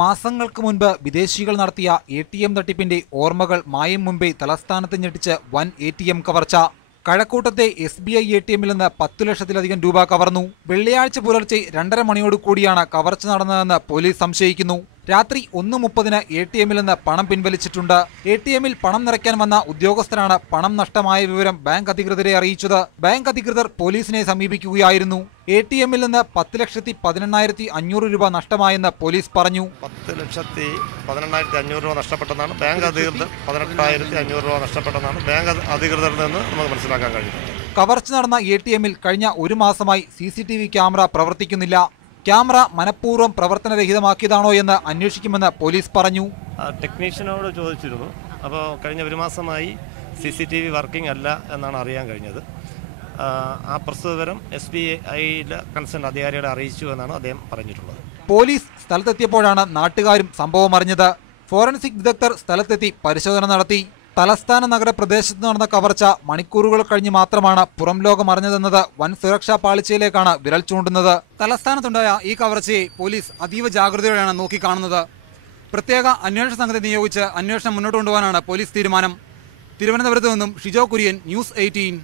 മാസങ്ങൾക്ക് മുൻപ് വിദേശികൾ നടത്തിയ ATM തട്ടിപ്പിന്റെ ഓർമ്മകൾ മായും മുമ്പേ തലസ്ഥാനത്ത് ഞെട്ടിച്ച് വൻ ATM കവർച്ച. കഴക്കൂട്ടത്തെ SBI ATMിൽ നിന്ന് 10 ലക്ഷത്തിലധികം രൂപ കവർന്നു. വെള്ളിയാഴ്ച പുലർച്ചെ 2:30 മണിയോട് കൂടിയാണ് കവർച്ച നടന്നതെന്ന് പോലീസ് സംശയിക്കുന്നു. രാത്രി 1:30-ന് ATMിൽ നിന്ന് പണം പിൻവലിച്ചിട്ടുണ്ട്. ATMിൽ പണം നിറയ്ക്കാൻ വന്ന ഉദ്യോഗസ്ഥരാണ് പണം നഷ്ടമായ വിവരം ബാങ്ക് അധികൃതരെ അറിയിച്ചത്. ബാങ്ക് അധികൃതർ പോലീസിനെ സമീപിക്കുകയായിരുന്നു. ATMിൽ നിന്ന് 10,18,500 രൂപ നഷ്ടമായെന്ന് പോലീസ് പറഞ്ഞു. 10,18,500 രൂപ നഷ്ടപ്പെട്ടെന്നാണ് ബാങ്ക് അധികൃതർ 18,500 രൂപ നഷ്ടപ്പെട്ടെന്നാണ് ബാങ്ക് അധികൃതരിൽ നിന്ന് നമുക്ക് മനസ്സിലാക്കാൻ കഴിയുന്നത്. കവർച്ച നടന്ന ATMിൽ കഴിഞ്ഞ 1 മാസമായി CCTV ക്യാമറ പ്രവർത്തിക്കുന്നില്ല. ക്യാമറ മനഃപൂർവ്വം പ്രവർത്തനരഹിതമാക്കിയതാണോ എന്ന് അന്വേഷിക്കുമെന്ന് പോലീസ് പറഞ്ഞു. ടെക്നീഷ്യനോട് ചോദിച്ചിരുന്നു. അപ്പോൾ കഴിഞ്ഞ 1 മാസമായി CCTV വർക്കിംഗ് അല്ല എന്നാണ് അറിയാൻ കഴിഞ്ഞത്. ആ പ്രസ്തുത വിവരം SBIയിലെ കൺസേൺ അധികാരികളെ അറിയിച്ചു എന്നാണ് അദ്ദേഹം പറഞ്ഞിട്ടുള്ളത്. പോലീസ് സ്ഥലത്തെത്തിയപ്പോഴാണ് നാട്ടുകാരും സംഭവം അറിഞ്ഞത്. ഫോറൻസിക് വിദഗ്ധർ സ്ഥലത്തെത്തി പരിശോധന നടത്തി. തലസ്ഥാന നഗരപ്രദേശത്ത് നടന്ന കവർച്ച മണിക്കൂറുകൾ കഴിഞ്ഞ് മാത്രമാണ് പുറം ലോകം അറിഞ്ഞതെന്നത് വൻ സുരക്ഷാ പാളിച്ചയിലേക്കാണ് വിരൽ ചൂണ്ടുന്നത്. തലസ്ഥാനത്തുണ്ടായ ഈ കവർച്ചയെ പോലീസ് അതീവ ജാഗ്രതയോടെയാണ് നോക്കിക്കാണുന്നത്. പ്രത്യേക അന്വേഷണ സംഘത്തെ നിയോഗിച്ച് അന്വേഷണം മുന്നോട്ട് കൊണ്ടുപോകാനാണ് പോലീസ് തീരുമാനം. തിരുവനന്തപുരത്ത് നിന്നും ഷിജോ കുര്യൻ, News 18.